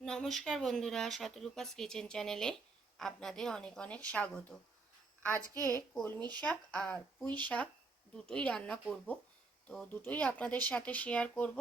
নমস্কার বন্ধুরা, শতরূপাস কিচেন চ্যানেলে আপনাদের অনেক অনেক স্বাগত। আজকে কলমি শাক আর পুঁই শাক দুটোই রান্না করব, তো দুটোই আপনাদের সাথে শেয়ার করব।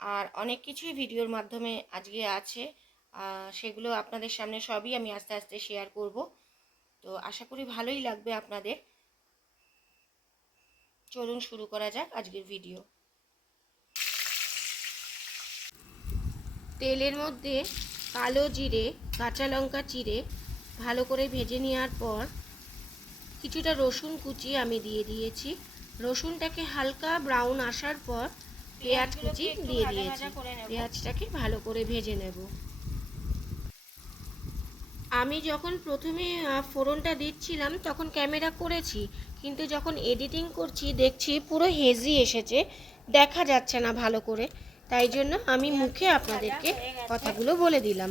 আর অনেক কিছুই ভিডিওর মাধ্যমে আজকে আছে, সেগুলো আপনাদের সামনে সবই আমি আস্তে আস্তে শেয়ার করব। তো আশা করি ভালোই লাগবে আপনাদের। চলুন শুরু করা যাক আজকের ভিডিও। তেলের মধ্যে কালো জিরে, কাঁচা লঙ্কা চিড়ে ভালো করে ভেজে নেওয়ার পর কিছুটা রসুন কুচি আমি দিয়ে দিয়েছি। রসুনটাকে হালকা ব্রাউন আসার পর পেঁয়াজ কুচি দিয়ে দিয়েছি। পেঁয়াজটাকে ভালো করে ভেজে নেব। আমি যখন প্রথমে ফোড়নটা দিচ্ছিলাম তখন ক্যামেরা করেছি, কিন্তু যখন এডিটিং করছি দেখছি পুরো হেজি এসেছে, দেখা যাচ্ছে না ভালো করে। তাই জন্য আমি মুখে আপনাদেরকে কথাগুলো বলে দিলাম।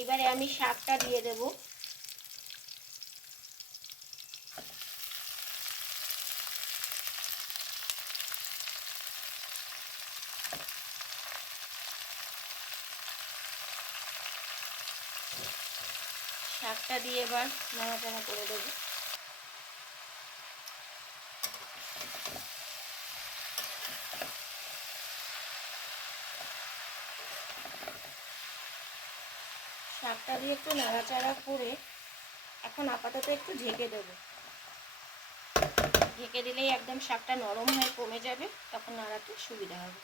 এবারে আমি শাকটা দিয়ে দেব। শাকটা দিয়ে এবার নাড়াচাড়া করে দেবো। শাকটা দিয়ে একটু নাড়াচাড়া করে এখন আপাতত একটু ঢেকে দেবো। ঢেকে দিলেই একদম শাকটা নরম হয়ে কমে যাবে, তখন নাড়াতে সুবিধা হবে।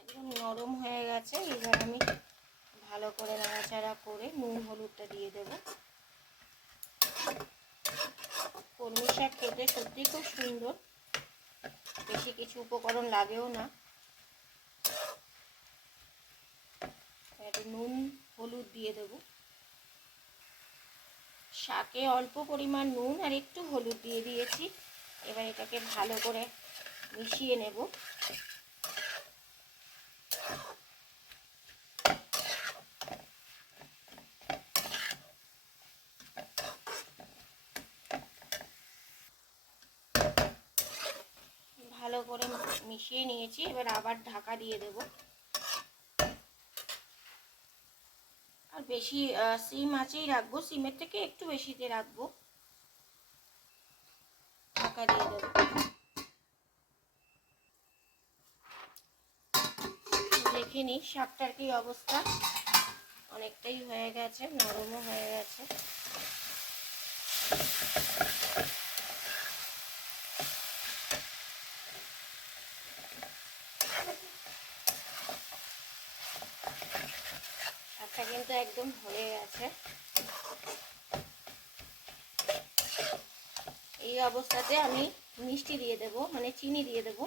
একদম নরম হয়ে গেছে। এবার আমি ভালো করে নাড়াচাড়া করে নুন হলুদটা দিয়ে দেবো। কলমি শাক খেতে সত্যি খুব সুন্দর, বেশি কিছু উপকরণ লাগেও না। একটু নুন হলুদ দিয়ে দেবো। শাকে অল্প পরিমাণ নুন আর একটু হলুদ দিয়ে দিয়েছি। এবার এটাকে ভালো করে মিশিয়ে নেব। ভালো করে মিশিয়ে নিয়েছি, এবার আবার ঢাকা দিয়ে দেব। আর বেশি সিম আঁচেই রাখবো, সিমের থেকে একটু বেশিতে রাখবো। ঢাকা দিয়ে দেব। দেখে নিই শাকটার কি অবস্থা। অনেকটাই হয়ে গেছে, নরমও হয়ে গেছে। শাকটা কিন্তু একদম হয়ে গেছে। এই অবস্থাতে আমি মিষ্টি দিয়ে দেব, মানে চিনি দিয়ে দেব।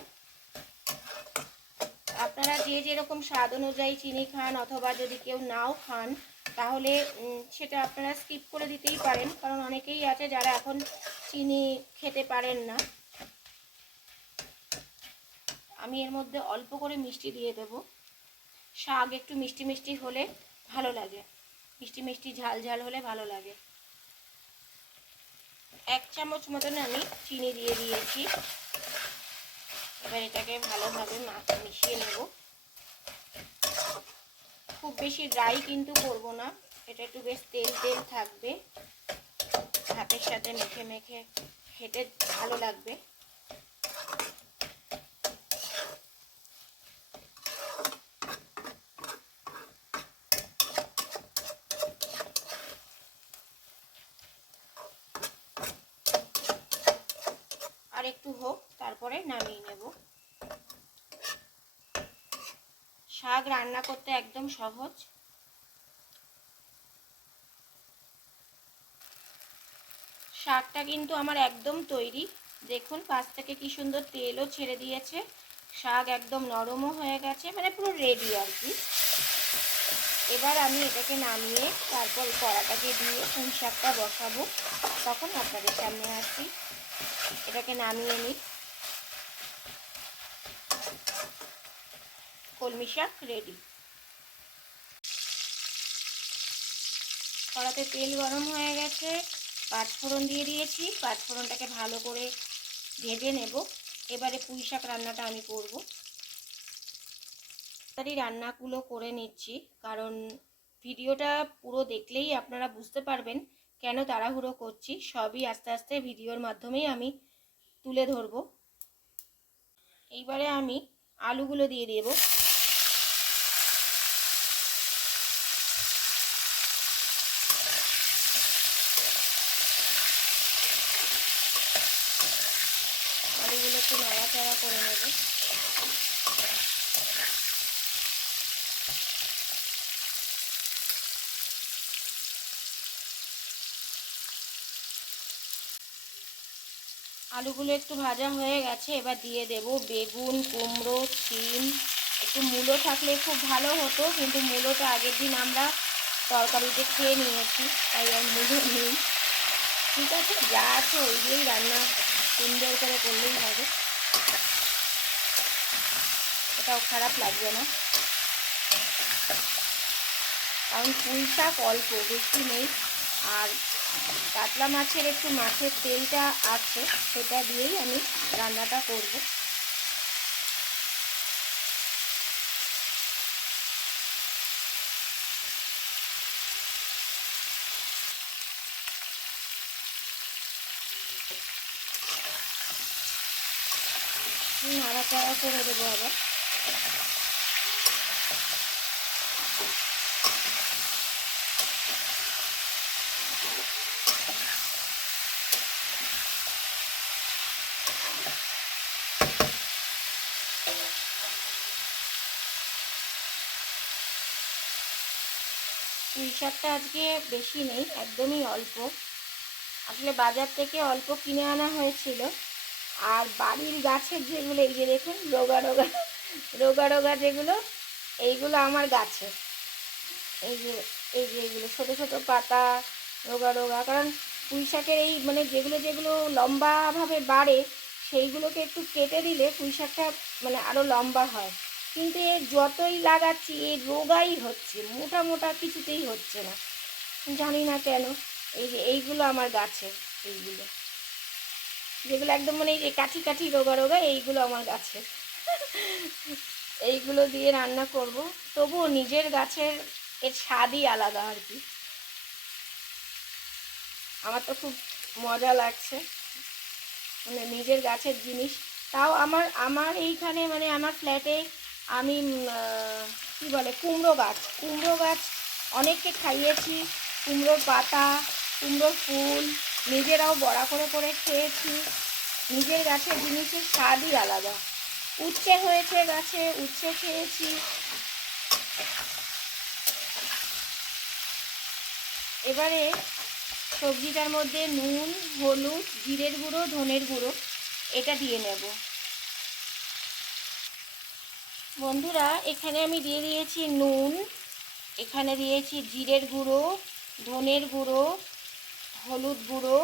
আপনারা যে যেরকম স্বাদ অনুযায়ী চিনি খান, অথবা যদি কেউ নাও খান তাহলে সেটা আপনারা স্কিপ করে দিতেই পারেন, কারণ অনেকেই আছে যারা এখন চিনি খেতে পারেন না। আমি এর মধ্যে অল্প করে মিষ্টি দিয়ে দেব। শাক একটু মিষ্টি মিষ্টি হলে ভালো লাগে, মিষ্টি মিষ্টি ঝাল ঝাল হলে ভালো লাগে। 1 চামচ মতন আমি চিনি দিয়ে দিয়েছি। এবার এটাকে ভালোভাবে মিশিয়ে নেব। খুব বেশি ড্রাই কিন্তু করব না, এটা একটু বেশ তেল তেল থাকবে, ভাতের সাথে মেখে মেখে খেতে ভালো লাগবে। আর একটু হোক, তারপরে নামিয়ে নেব। শাক রান্না করতে একদম সহজ। শাকটা কিন্তু আমার একদম তৈরি। দেখুন পাশ থেকে কি সুন্দর তেলও ছেড়ে দিয়েছে, শাক একদম নরমও হয়ে গেছে, মানে পুরো রেডি আর কি। এবার আমি এটাকে নামিয়ে তারপর কড়াটাকে দিয়ে পুঁই শাকটা বসাবো, তখন আপনাদের সামনে আসি। এটাকে নামিয়ে নিই। কলমি শাক রেডি। কড়াতে তেল গরম হয়ে গেছে, পাঁচফোড়ন দিয়ে দিয়েছি। পাঁচফোড়নটাকে ভালো করে ভেজে নেব। এবারে পুঁই শাক রান্নাটা আমি করব। তাড়াতাড়ি রান্নাগুলো করে নিচ্ছি, কারণ ভিডিওটা পুরো দেখলেই আপনারা বুঝতে পারবেন কেন তাড়াহুড়ো করছি। সবই আস্তে আস্তে ভিডিওর মাধ্যমেই আমি তুলে ধরব। এইবারে আমি আলুগুলো দিয়ে দেব। আলুগুলো একটু নাড়াচাড়া করে নেব। আলুগুলো একটু ভাজা হয়ে গেছে। এবার দিয়ে দেব বেগুন, কুমড়ো, শিম। একটু মূলো থাকলে খুব ভালো হতো, কিন্তু মূলোটা আগের দিন আমরা তরকারিতে খেয়ে নিয়েছি, তাই আর মূলো নেই। ঠিক আছে, যা আছে ওই দিয়েই রান্না সুন্দর করে করলেই হবে, এটাও খারাপ লাগবে না। কারণ পুঁই শাক অল্প, বেশি নেই। আর কাতলা মাছের একটু মাছের তেলটা আছে, সেটা দিয়েই আমি রান্নাটা করব। নাড়াচাড়া করে দেবো আবার। পুঁই শাকটা আজকে বেশি নেই, একদমই অল্প। আসলে বাজার থেকে অল্প কিনে আনা হয়েছিল। আর বাড়ির গাছের যেগুলো, এই যে দেখুন রোগা রোগা রোগা রোগা যেগুলো, এইগুলো আমার গাছে। এই যে এইগুলো ছোটো ছোটো পাতা, রোগা রোগা। কারণ পুঁই শাকের এই মানে যেগুলো যেগুলো লম্বাভাবে বাড়ে, সেইগুলোকে একটু কেটে দিলে পুঁই শাকটা মানে আরও লম্বা হয়। কিন্তু এ যতই লাগাচ্ছি এই রোগাই হচ্ছে, মোটা মোটা কিছুতেই হচ্ছে না, জানি না কেন। এই যে এইগুলো আমার গাছে, এইগুলো যেগুলো একদম মানে এই কাঠি কাঠি রোগা রোগা, এইগুলো আমার গাছে। এইগুলো দিয়ে রান্না করব। তবুও নিজের গাছের এর স্বাদই আলাদা আর কি। আমার তো খুব মজা লাগছে, মানে নিজের গাছের জিনিস। তাও আমার আমার এইখানে মানে আমার ফ্ল্যাটে আমি কী বলে কুমড়ো গাছ অনেককে খাইয়েছি। কুমড়োর পাতা, কুমড়োর ফুল নিজেরাও বড়া করে করে খেয়েছি। নিজের গাছের জিনিসের স্বাদই আলাদা। উচ্ছে হয়েছে গাছে, উচ্ছে খেয়েছি। এবারে সবজিটার মধ্যে নুন, হলুদ, জিরের গুঁড়ো, ধনের গুঁড়ো এটা দিয়ে নেব। বন্ধুরা, এখানে আমি দিয়ে দিয়েছি নুন, এখানে দিয়েছি জিরের গুঁড়ো, ধনের গুঁড়ো, হলুদ গুঁড়ো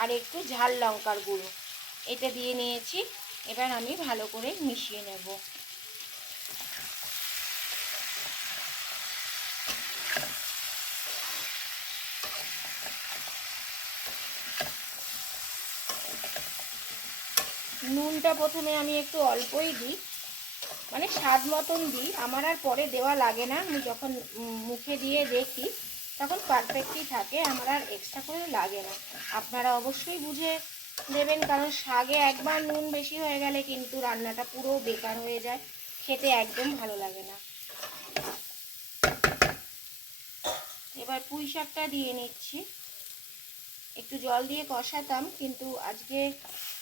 আর একটু ঝাল লঙ্কার গুঁড়ো, এটা দিয়ে নিয়েছি। এবার আমি ভালো করে মিশিয়ে নেব। নুনটা প্রথমে আমি একটু অল্পই দিই, মানে স্বাদ মতন দিই। আমার আর পরে দেওয়া লাগে না, আমি যখন মুখে দিয়ে দেখি তখন পারফেক্টই থাকে, আমার আর এক্সট্রা করে লাগে না। আপনারা অবশ্যই বুঝে দেবেন, কারণ শাকে একবার নুন বেশি হয়ে গেলে কিন্তু রান্নাটা পুরো বেকার হয়ে যায়, খেতে একদম ভালো লাগে না। এবার পুঁই শাকটা দিয়ে নিচ্ছি। একটু জল দিয়ে কষাতাম, কিন্তু আজকে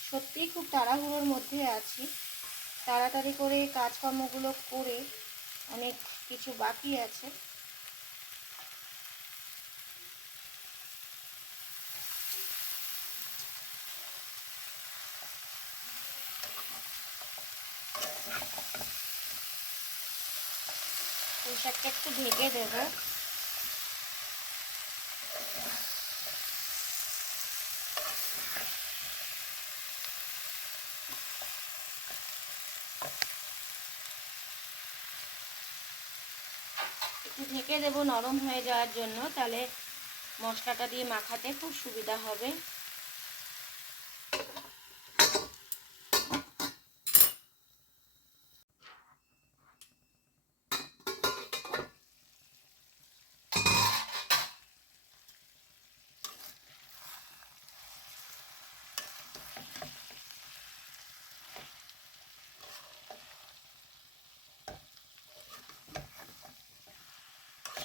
সত্যিই খুব তাড়াহুড়োর মধ্যে আছি। তাড়াতাড়ি করে কাজকর্মগুলো করে অনেক কিছু বাকি আছে। পুঁই শাকটা একটু ঢেকে দেবো। একটু ঢেকে দেবো নরম হয়ে যাওয়ার জন্য, তাহলে মশলাটা দিয়ে মাখাতে খুব সুবিধা হবে।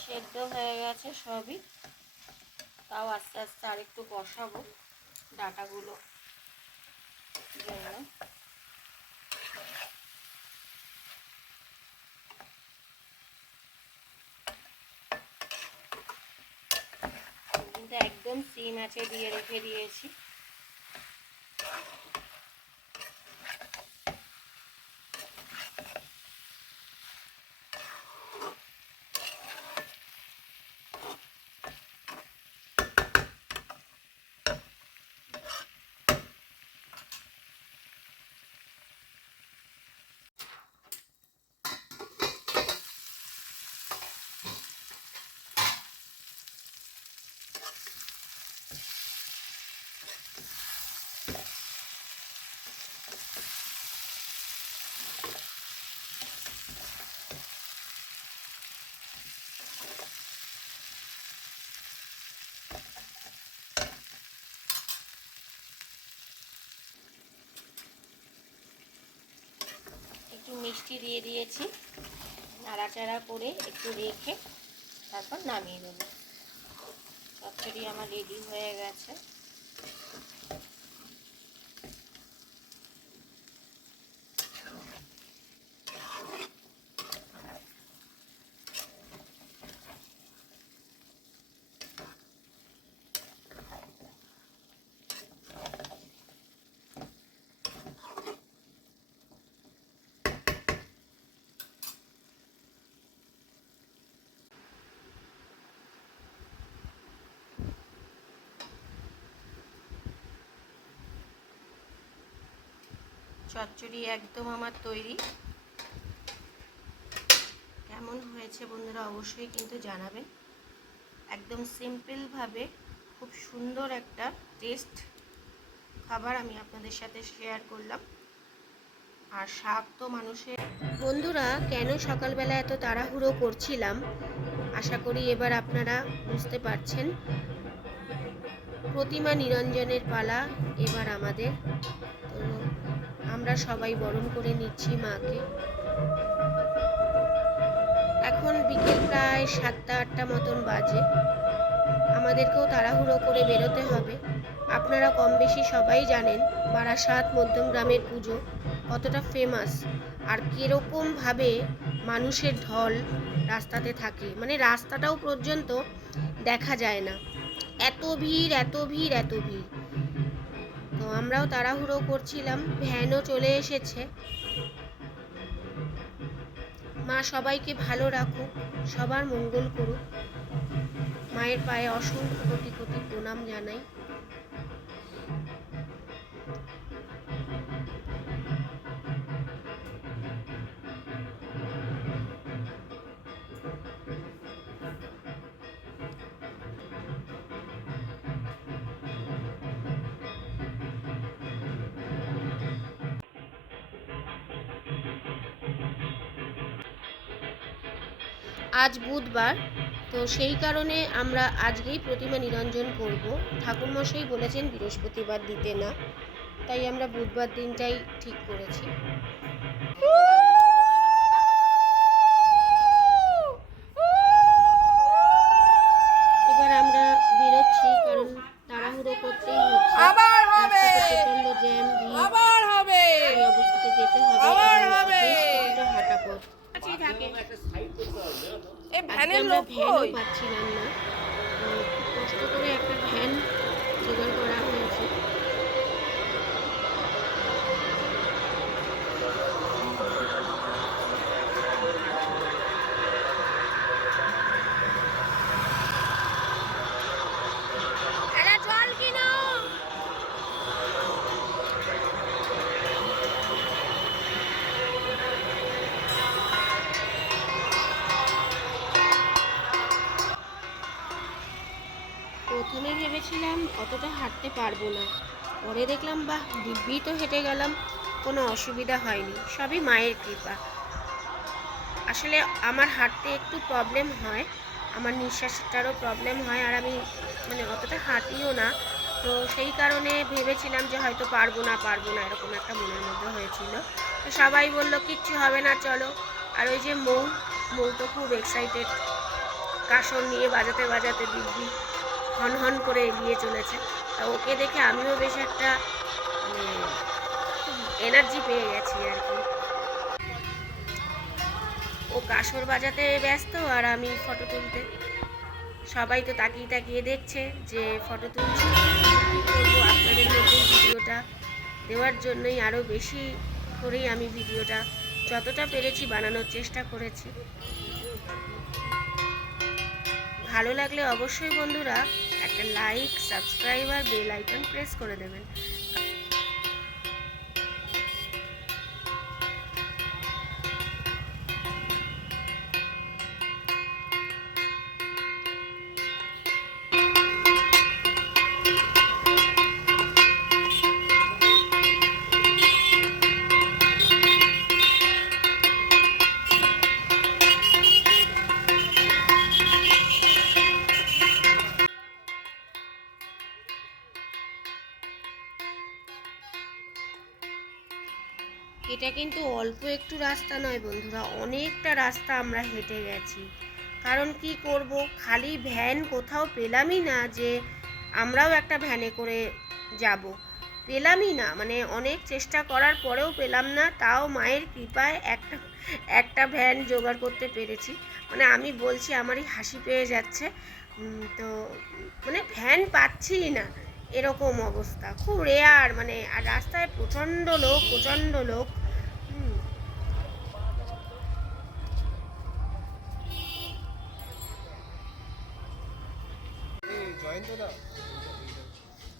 সেদ্ধ হয়ে গেছে সবই, তাও আস্তে আস্তে আরেকটু কষাবো ডাঁটাগুলো জন্য। কিন্তু একদম সিম আঁচে দিয়ে রেখে দিয়েছি। একটু মিষ্টি দিয়ে দিয়েছি, নাড়াচাড়া করে একটু রেখে তারপর নামিয়ে দেবো। চচ্চড়ি আমার রেডি হয়ে গেছে। চচ্চড়ি একদম আমার তৈরি। কেমন হয়েছে বন্ধুরা অবশ্যই কিন্তু জানাবেন। একদম সিম্পলভাবে খুব সুন্দর একটা টেস্ট খাবার আমি আপনাদের সাথে শেয়ার করলাম। আর শাক তো মানুষের। বন্ধুরা কেন সকালবেলা এত তাড়াহুড়ো করছিলাম আশা করি এবার আপনারা বুঝতে পারছেন। প্রতিমা নিরঞ্জনের পালা এবার আমাদের, তো আমরা সবাই বরণ করে নিচ্ছি মাকে। এখন বিকেল প্রায় 7টা-8টা মতন বাজে। আমাদেরকেও তাড়াহুড়ো করে বেরোতে হবে। আপনারা কম বেশি সবাই জানেন বারাসাত মধ্যমগ্রামের পুজো কতটা ফেমাস আর কীরকমভাবে মানুষের ঢল রাস্তাতে থাকে, মানে রাস্তাটাও পর্যন্ত দেখা যায় না, এত ভিড় এত ভিড় এত ভিড়। তো আমরাও তাড়াহুড়ো করছিলাম, ভ্যানও চলে এসেছে। মা সবাইকে ভালো রাখুক, সবার মঙ্গল করুক। মায়ের পায়ে অসংখ্য কোটি কোটি প্রণাম জানাই। আজ বুধবার, তো সেই কারণে আমরা আজকেই প্রতিমা নিরঞ্জন করব। ঠাকুরমশাই বলেছেন বৃহস্পতিবার দিতে না, তাই আমরা বুধবার দিনটাই ঠিক করেছি। এবার আমরা বেরোচ্ছি, কারণ তাড়াহুড়ো করতেই হচ্ছে। প্রচন্ড জ্যাম, ভিড়, এই অবস্থাতে যেতে হবে। হাঁটা পথ, আমরা ভ্যানও পাচ্ছিলাম না, খুব কষ্ট করে একটা ভ্যান জোগাড় করা হয়েছে। অতটা হাঁটতে পারবো না। পরে দেখলাম বাহ, দিব্যি তো হেঁটে গেলাম, কোনো অসুবিধা হয়নি, সবই মায়ের কৃপা। আসলে আমার হাঁটতে একটু প্রবলেম হয়, আমার নিঃশ্বাসটারও প্রবলেম হয়, আর আমি মানে অতটা হাঁটিও না। তো সেই কারণে ভেবেছিলাম যে হয়তো পারবো না এরকম একটা মনের মধ্যে হয়েছিল। তো সবাই বলল কিচ্ছু হবে না, চলো। আর ওই যে মৌ তো খুব এক্সাইটেড, কাসর নিয়ে বাজাতে বাজাতে দিব্যি হন হন করে এগিয়ে চলেছে। তা ওকে দেখে আমিও বেশ একটা মানে খুব এনার্জি পেয়ে গেছি আর কি। ও কাসর বাজাতে ব্যস্ত আর আমি ফটো তুলতে। সবাই তো তাকিয়ে তাকিয়ে দেখছে যে ফটো তুলছি। কী করবো, আপনাদের মধ্যেই ভিডিওটা দেওয়ার জন্যই আরও বেশি করেই আমি ভিডিওটা যতটা পেরেছি বানানোর চেষ্টা করেছি। ভালো লাগলে অবশ্যই বন্ধুরা একটা লাইক, সাবস্ক্রাইব আর বেল আইকন প্রেস করে দেবেন। এটা কিন্তু অল্প একটু রাস্তা নয় বন্ধুরা, অনেকটা রাস্তা আমরা হেঁটে গেছি। কারণ কি করব, খালি ভ্যান কোথাও পেলামই না যে আমরাও একটা ভ্যানে করে যাব, পেলামই না। মানে অনেক চেষ্টা করার পরেও পেলাম না, তাও মায়ের কৃপায় একটা ভ্যান জোগাড় করতে পেরেছি। মানে আমি বলছি আমারই হাসি পেয়ে যাচ্ছে। তো মানে ভ্যান পাচ্ছিই না, এরকম অবস্থা, খুব রেয়ার। মানে আর রাস্তায় প্রচণ্ড লোক।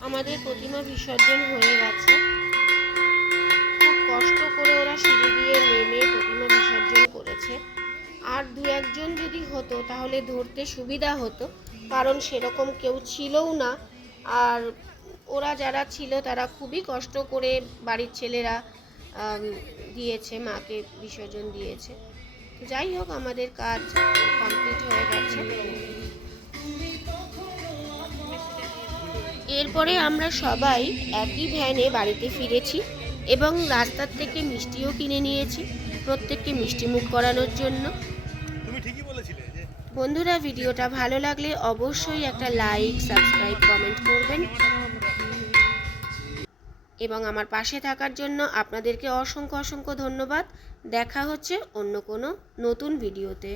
আমাদের প্রতিমা বিসর্জন হয়ে গেছে। খুব কষ্ট করে ওরা সিঁড়ি দিয়ে নেমে প্রতিমা বিসর্জন করেছে। আর দু একজন যদি হতো তাহলে ধরতে সুবিধা হতো, কারণ সেরকম কেউ ছিলও না। আর ওরা যারা ছিল তারা খুবই কষ্ট করে, বাড়ির ছেলেরা দিয়েছে, মাকে বিসর্জন দিয়েছে। যাই হোক, আমাদের কাজ কমপ্লিট হয়ে গেছে। এরপরে আমরা সবাই একই ভ্যানে বাড়িতে ফিরেছি এবং রাস্তার থেকে মিষ্টিও কিনে নিয়েছি প্রত্যেককে মিষ্টিমুখ করানোর জন্য। বন্ধুরা, ভিডিওটা ভালো লাগলে অবশ্যই একটা লাইক, সাবস্ক্রাইব, কমেন্ট করবেন এবং আমার পাশে থাকার জন্য আপনাদেরকে অসংখ্য ধন্যবাদ। দেখা হচ্ছে অন্য কোনো নতুন ভিডিওতে।